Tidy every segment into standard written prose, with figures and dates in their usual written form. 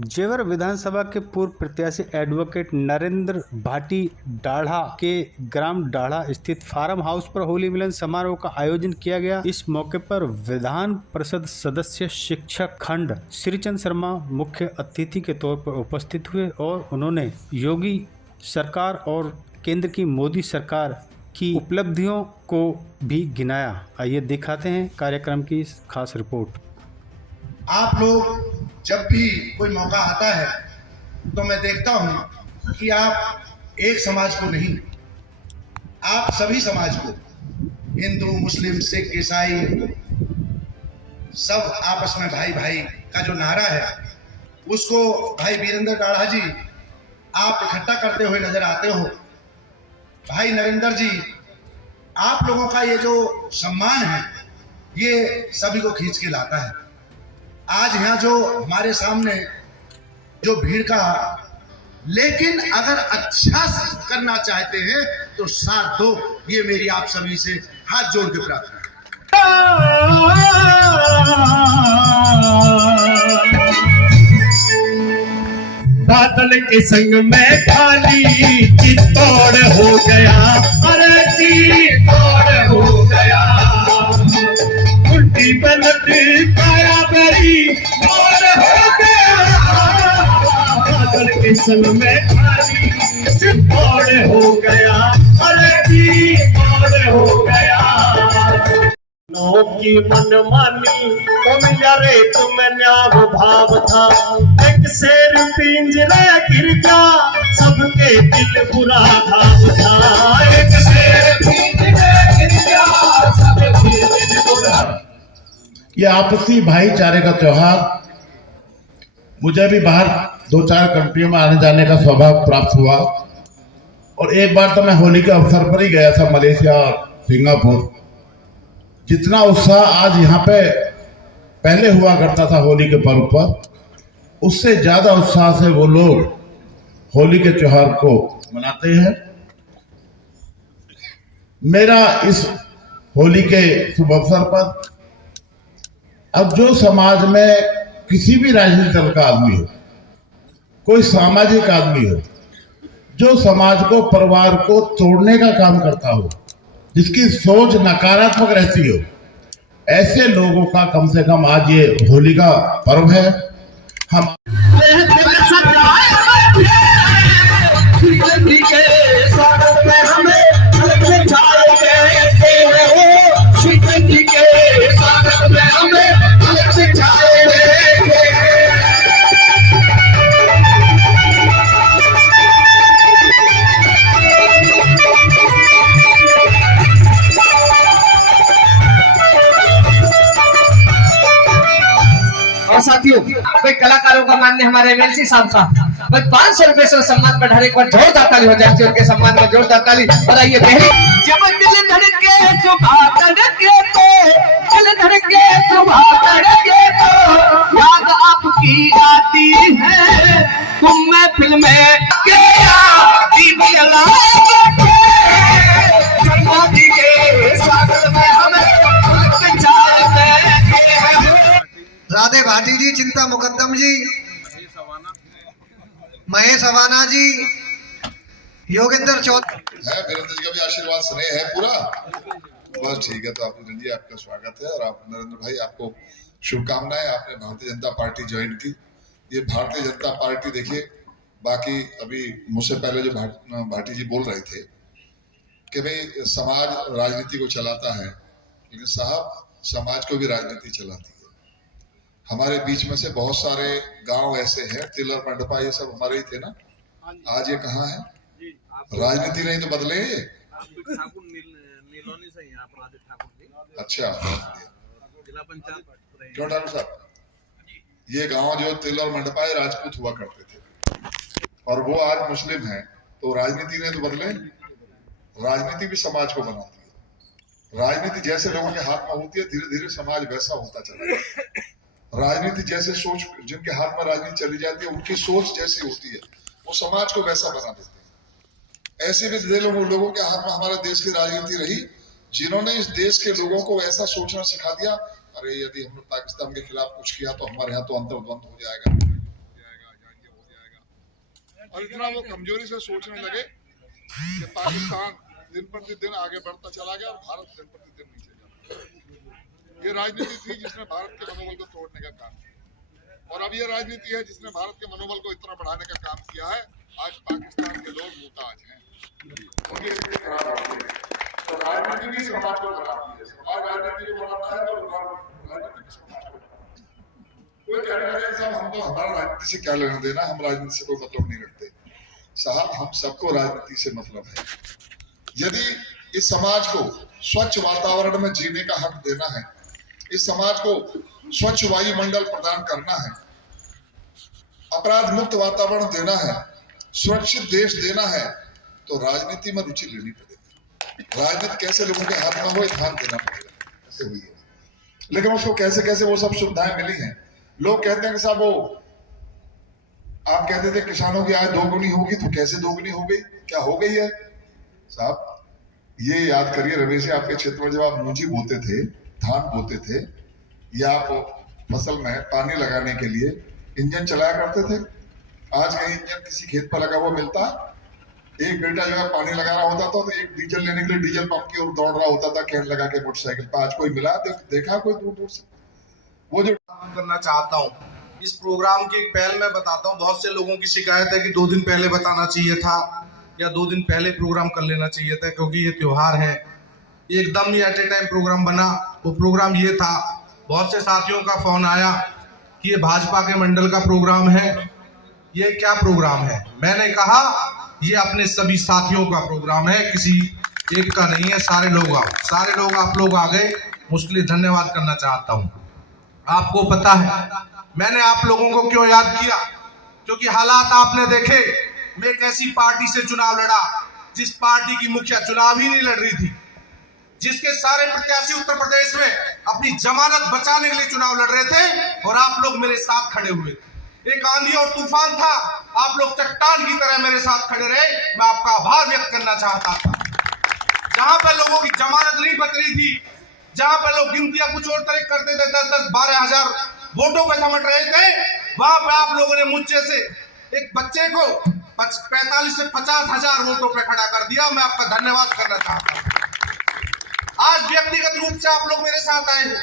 जेवर विधानसभा के पूर्व प्रत्याशी एडवोकेट नरेंद्र भाटी डाढ़ा के ग्राम डाढ़ा स्थित फार्म हाउस पर होली मिलन समारोह का आयोजन किया गया। इस मौके पर विधान परिषद सदस्य शिक्षक खंड श्रीचंद शर्मा मुख्य अतिथि के तौर पर उपस्थित हुए और उन्होंने योगी सरकार और केंद्र की मोदी सरकार की उपलब्धियों को भी गिनाया। आइए दिखाते हैं कार्यक्रम की खास रिपोर्ट। आप लोग जब भी कोई मौका आता है तो मैं देखता हूं कि आप एक समाज को नहीं, आप सभी समाज को, हिंदू मुस्लिम सिख ईसाई, सब आपस में भाई भाई का जो नारा है उसको भाई वीरेंद्र डाढ़ा जी आप इकट्ठा करते हुए नजर आते हो। भाई नरेंद्र जी, आप लोगों का ये जो सम्मान है ये सभी को खींच के लाता है। आज यहाँ जो हमारे सामने जो भीड़ का, लेकिन अगर अच्छा करना चाहते हैं तो साथ दो, ये मेरी आप सभी से हाथ जोड़ के प्रार्थना है। बादल के संग में खाली चित्तौड़ हो गया, अरे चित्तौड़ हो गया, उल्टी पलट काया बड़ी और हो गया। बादल के संग में खाली चित्तौड़ हो गया, अरे चित्तौड़ हो गया। नो की मन मानी तुम यारे तुम न्याव भाव था, एक शेर पिंजरे गिर गया सबके दिल बुरा घाव था, एक शेर पिंजरे गिर गया सबके दिल बुरा। ये आपसी भाईचारे का त्योहार, मुझे भी बाहर 2-4 कंट्रियों में आने जाने का सौभाग्य प्राप्त हुआ और एक बार तो मैं होली के अवसर पर ही गया था मलेशिया और सिंगापुर। जितना उत्साह आज यहाँ पे पहले हुआ करता था होली के पर्व पर, उससे ज्यादा उत्साह से वो लोग होली के त्योहार को मनाते हैं। मेरा इस होली के शुभ अवसर पर अब जो समाज में किसी भी राजनीतिक दल का आदमी हो, कोई सामाजिक आदमी हो, जो समाज को, परिवार को तोड़ने का काम करता हो, जिसकी सोच नकारात्मक रहती हो, ऐसे लोगों का कम से कम आज ये होली का पर्व है। हम साथियों, भाई कलाकारों का मानने हमारे एमएलसी साहब का भाई 500 रुपए से सम्मान बढ़ा, एक बार जोरदार ताली हो जाए उनके सम्मान में, जोरदार ताली। और आइए पहले जब दिल धड़के सुबह तड़के तो, दिल धड़के सुबह तड़के तो याद आपकी आती है, तुम महफिल में के आती बदला मोदी के स्वागत में हमें राधे भाटी जी, चिंता मुकद्दम जी, महेश अवाना जी, योगेंद्र चौधरी है, वीरेंद्र जी का भी आशीर्वाद स्नेह है पूरा। बस ठीक है, तो आप जी आपका स्वागत है और आप नरेंद्र भाई आपको शुभकामनाएं। आपने भारतीय जनता पार्टी ज्वाइन की। ये भारतीय जनता पार्टी देखिए, बाकी अभी मुझसे पहले जो भाटी जी बोल रहे थे कि भाई समाज राजनीति को चलाता है, लेकिन साहब समाज को भी राजनीति चलाती है। हमारे बीच में से बहुत सारे गांव ऐसे हैं, तिलर मंडपा ये सब हमारे ही थे ना, आज ये कहाँ है? राजनीति नहीं तो बदले ये। अच्छा, क्यों ठाकुर साहब? ये गांव जो तिल और मंडपा राजपूत हुआ करते थे और वो आज मुस्लिम हैं, तो राजनीति नहीं तो बदले। राजनीति भी समाज को बनाती है। राजनीति जैसे लोगों के हाथ में होती है, धीरे धीरे समाज वैसा होता चला जाता है। राजनीति जैसे सोच, जिनके हाथ में राजनीति चली जाती है, उनकी सोच जैसी होती है, वो समाज को वैसा बना देते हैं। ऐसे भी लोगों के हाथ में हमारे देश की राजनीति रही, जिन्होंने इस देश के लोगों को ऐसा सोचना सिखा दिया, अरे यदि हम लोग पाकिस्तान के खिलाफ कुछ किया तो हमारे यहाँ तो अंतर्द्वंद हो जाएगा, और इतना वो कमजोरी से सोचने लगे कि पाकिस्तान दिन प्रतिदिन आगे बढ़ता चला गया और भारत दिन प्रतिदिन नीचे जा। ये राजनीति थी जिसने भारत के मनोबल को तोड़ने का काम किया, और अब ये राजनीति है जिसने भारत के मनोबल को इतना बढ़ाने का काम किया है। आज पाकिस्तान के लोग मुहताज हैं, उनके लिए खराब होते हैं। तो राजनीति भी समाज को खराब है, समाज राजनीति को बनाता है तो राजनीति भी समाज को बनाता है। कोई कहने लगे साहब हम तो हमारा राजनीति से क्या लेना देना, हम राजनीति से कोई मतलब नहीं रखते। साहब हम सबको राजनीति से मतलब है। यदि इस समाज को स्वच्छ वातावरण में जीने का हक देना है, इस समाज को स्वच्छ वायुमंडल प्रदान करना है, अपराध मुक्त वातावरण देना है, सुरक्षित देश देना है, तो राजनीति में रुचि लेनी पड़ेगी। राजनीति कैसे लोगों के हाथ में हो ध्यान देना पड़ेगा, ऐसे हुई है। लेकिन उसको कैसे कैसे वो सब सुविधाएं मिली हैं। लोग कहते हैं कि साहब वो आप कहते थे किसानों की आय दोगुनी होगी, तो कैसे दोगुनी हो गई, क्या हो गई है? साहब ये याद करिए, रमेश जी आपके क्षेत्र में जब आप मूंजी बोते थे, धान बोते थे, या आप फसल में पानी लगाने के लिए इंजन चलाया करते थे। आज कहीं इंजन किसी खेत पर लगा हुआ मिलता? एक बेटा जो है पानी लगाना होता था तो एक डीजल लेने के लिए डीजल पंप की ओर दौड़ रहा होता था कैन लगा के मोटरसाइकिल पर। आज कोई मिला देखा कोई दूर दूर से? वो जो करना चाहता हूँ इस प्रोग्राम की एक पहल मैं बताता हूँ। बहुत से लोगों की शिकायत है कि 2 दिन पहले बताना चाहिए था या 2 दिन पहले प्रोग्राम कर लेना चाहिए था, क्योंकि ये त्योहार है। एकदम ही एट ए टाइम प्रोग्राम बना। वो प्रोग्राम ये था, बहुत से साथियों का फोन आया कि ये भाजपा के मंडल का प्रोग्राम है, ये क्या प्रोग्राम है। मैंने कहा ये अपने सभी साथियों का प्रोग्राम है, किसी एक का नहीं है। सारे लोग आप लोग आ गए, उसके लिए धन्यवाद करना चाहता हूँ। आपको पता है मैंने आप लोगों को क्यों याद किया, क्योंकि हालात आपने देखे। मैं एक ऐसी पार्टी से चुनाव लड़ा जिस पार्टी की मुखिया चुनाव ही नहीं लड़ रही थी, जिसके सारे प्रत्याशी उत्तर प्रदेश में अपनी जमानत बचाने के लिए चुनाव लड़ रहे थे, और आप लोग मेरे साथ खड़े हुए थे। एक आंधी और तूफान था, आप लोग चट्टान की तरह मेरे साथ खड़े रहे। मैं आपका आभार व्यक्त करना चाहता था। जहां पर लोगों की जमानत नहीं बच रही थी, जहां पर लोग गिनतियां कुछ और तरह करते थे, 10-12 हजार वोटों पे समझ रहे थे, वहां पे आप लोगों ने मुझसे से एक बच्चे को 45 से 50 हजार वोटों पे खड़ा कर दिया। मैं आपका धन्यवाद करना चाहता हूं। आज व्यक्तिगत रूप से आप लोग मेरे साथ आए हो।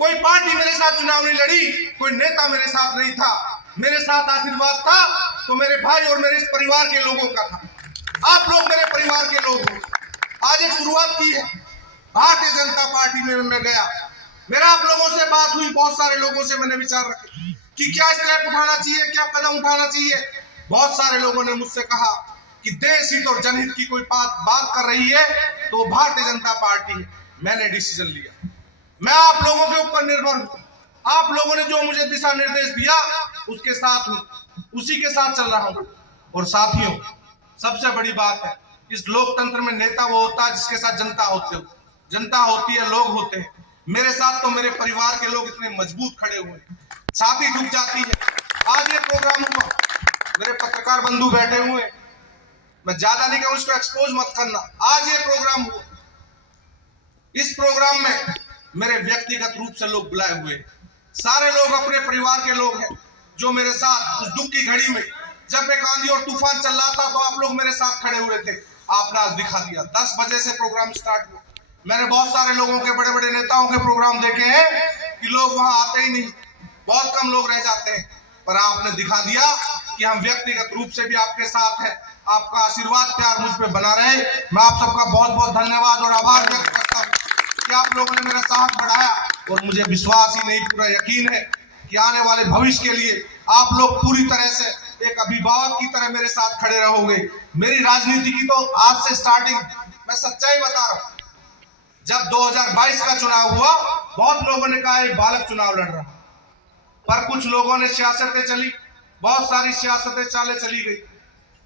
कोई पार्टी मेरे साथ चुनाव नहीं लड़ी, कोई नेता मेरे साथ नहीं था। मेरे साथ आशीर्वाद था तो मेरे भाई और मेरे इस परिवार के लोगों का था। आप लोग मेरे परिवार के लोग हो। आज एक शुरुआत की है, भारतीय जनता पार्टी में मैं गया, मेरा आप लोगों से बात हुई, बहुत सारे लोगों से मैंने विचार रखे कि क्या स्टेप उठाना चाहिए, क्या कदम उठाना चाहिए। बहुत सारे लोगों ने मुझसे कहा कि देश हित और जनहित की कोई बात कर रही है तो भारतीय जनता पार्टी है। मैंने डिसीजन लिया, मैं आप लोगों के ऊपर निर्भर हूं। आप लोगों ने जो मुझे दिशा निर्देश दिया उसके साथ हूं, उसी के साथ चल रहा हूं। और साथियों, सबसे बड़ी बात है, इस लोकतंत्र में नेता वो होता है जिसके साथ जनता होती है, लोग होते हैं। मेरे साथ तो मेरे परिवार के लोग इतने मजबूत खड़े हुए हैं, छाती झुक जाती है। आज ये प्रोग्राम हुआ, मेरे पत्रकार बंधु बैठे हुए, मैं ज्यादा नहीं कहूं, उसको एक्सपोज मत करना। आज ये प्रोग्राम हुआ, इस प्रोग्राम में मेरे व्यक्तिगत रूप से लोग बुलाए हुए, सारे लोग अपने परिवार के लोग हैं जो मेरे साथ उस दुख की घड़ी में, जब एक आंधी और तूफान चल रहा था, तो आप लोग मेरे साथ खड़े हुए थे। आपने आज दिखा दिया। 10 बजे से प्रोग्राम स्टार्ट हुआ। मैंने बहुत सारे लोगों के, बड़े बड़े नेताओं के प्रोग्राम देखे हैं कि लोग वहां आते ही नहीं, बहुत कम लोग रह जाते हैं। पर आपने दिखा दिया कि हम व्यक्तिगत रूप से भी आपके साथ हैं। आपका आशीर्वाद प्यार मुझ पे बना रहे। मैं आप सबका बहुत बहुत धन्यवाद और आभार व्यक्त करता हूँ कि आप लोगों ने मेरा साहस बढ़ाया, और मुझे विश्वास ही नहीं, पूरा यकीन है कि आने वाले भविष्य के लिए आप लोग पूरी तरह से एक अभिभावक की तरह मेरे साथ खड़े रहोगे। मेरी राजनीति की तो आज से स्टार्टिंग, मैं सच्चाई बता रहा हूं, जब 2022 का चुनाव हुआ, बहुत लोगों ने कहा एक बालक चुनाव लड़ रहा, पर कुछ लोगों ने सियासतें चली, बहुत सारी सियासतें चालें चली गई।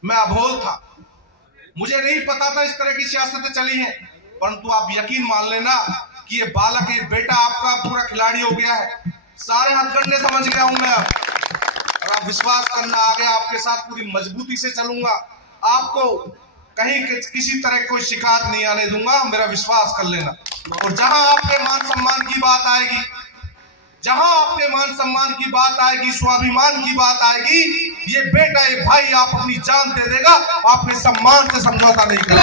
मैं अभोल था, मुझे नहीं पता था इस तरह की सियासतें चली हैं, परंतु आप यकीन मान लेना कि ये बालक, ये बेटा आपका पूरा खिलाड़ी हो गया है। सारे हथकंडे समझ गया हूं मैं अब, और आप विश्वास करना, आगे आपके साथ पूरी मजबूती से चलूंगा। आपको कहीं किसी तरह कोई शिकायत नहीं आने दूंगा, मेरा विश्वास कर लेना। और जहां आपके मान सम्मान की बात आएगी, जहां आपके मान सम्मान की बात आएगी, स्वाभिमान की बात आएगी, ये बेटा ये भाई आप अपनी जान दे देगा, आपके सम्मान से समझौता नहीं करेगा।